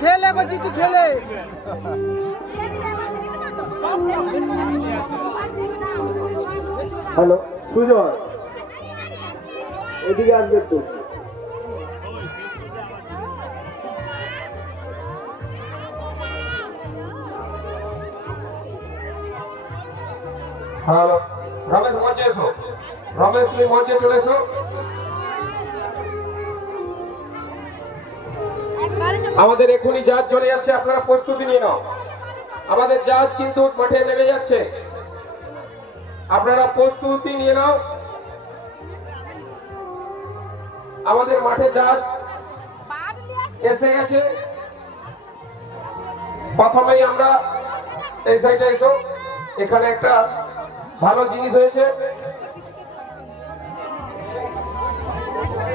খেলে বলছি তুই খেলে হ্যালো সুজয় এদিকে আসবে একটু হ্যালো রমেশ মঞ্চে এসো রমেশ তুমি মঞ্চে চলে এসো আমাদের এখনই জাহাজ চলে যাচ্ছে আপনারা প্রস্তুতি নিয়ে নাও আমাদের জাহাজ কিন্তু মাঠে নেমে যাচ্ছে আপনারা প্রস্তুতি নিয়ে নাও আমাদের মাঠে জাহাজ এসে গেছে প্রথমেই আমরা এই সাইডে এসো এখানে একটা ভালো জিনিস হয়েছে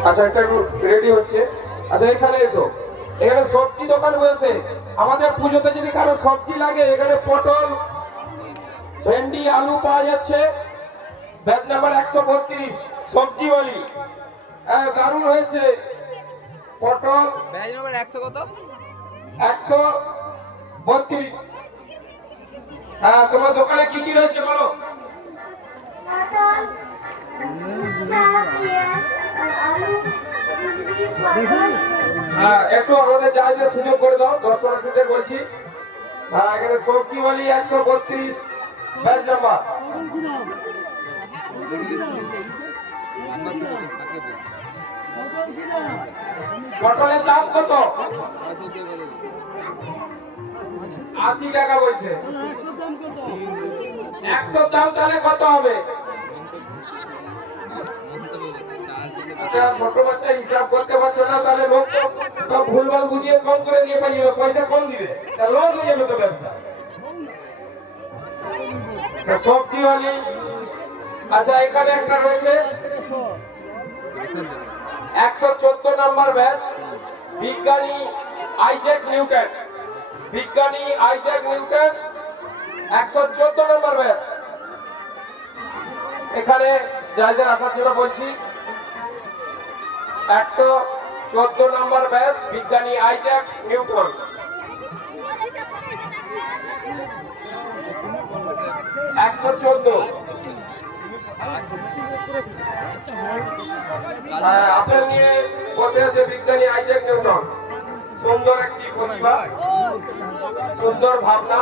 আচ্ছা এটা রেডি হচ্ছে আচ্ছা এখানে এসো এখানে সবজি দোকান হয়েছে আমাদের পুজোতে যদি কারো সবজি লাগে এখানে পটল ভেন্ডি আলু পাওয়া যাচ্ছে ব্যাচ নাম্বার 132 সবজি ওয়ালি দারুণ হয়েছে পটল ব্যাচ নাম্বার 100 কত 132 তোমার দোকানে কি কি রয়েছে বলো একটু আমাদের জাহাজের সুযোগ করে দাও দর্শনার্থীদের বলছি এখানে সবজি ওয়ালি 132 ব্যাচ নাম্বার পটলের দাম কত 80 টাকা বলছে 100 দাম তাহলে কত হবে ছোট বাচ্চা হিসাব করতে পারছো না তাহলে লোক তো সব ভুলভাল বুঝিয়ে কম করে দিয়ে পাইবে পয়সা কম দিবে লস হয়ে যাবে তো ব্যবসা সবজি ওয়ালি আচ্ছা এখানে একটা রয়েছে 114 নাম্বার ব্যাচ বিজ্ঞানী আইজ্যাক নিউটন 114 নাম্বার ব্যাচ এখানে যাদের আসার জন্য বলছি 114 নাম্বার ব্যাচ বিজ্ঞানী আইজ্যাক নিউটন আপেল নিয়ে বসে আছে বিজ্ঞানী আইজ্যাক নিউটন সুন্দর একটি প্রতিভা সুন্দর ভাবনা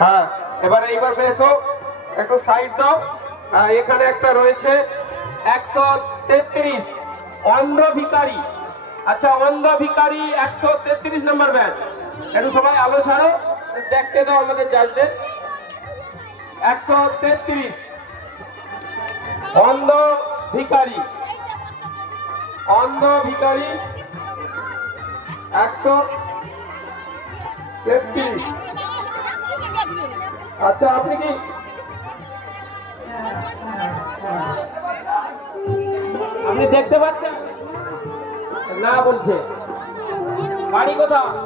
হ্যাঁ এবারে এই পাশে এসো একটু সাইড দাও এখানে একটা রয়েছে 133 অন্ধ ভিখারি আচ্ছা অন্ধ ভিখারি 133 নম্বর ব্যাচ একটু সবাই আলো ছাড়ো দেখতে দাও আমাদের জাজদের 133 অন্ধ ভিখারি 133 আচ্ছা আপনি কি আপনি দেখতে পাচ্ছেন না বলছে বাড়ি কোথায়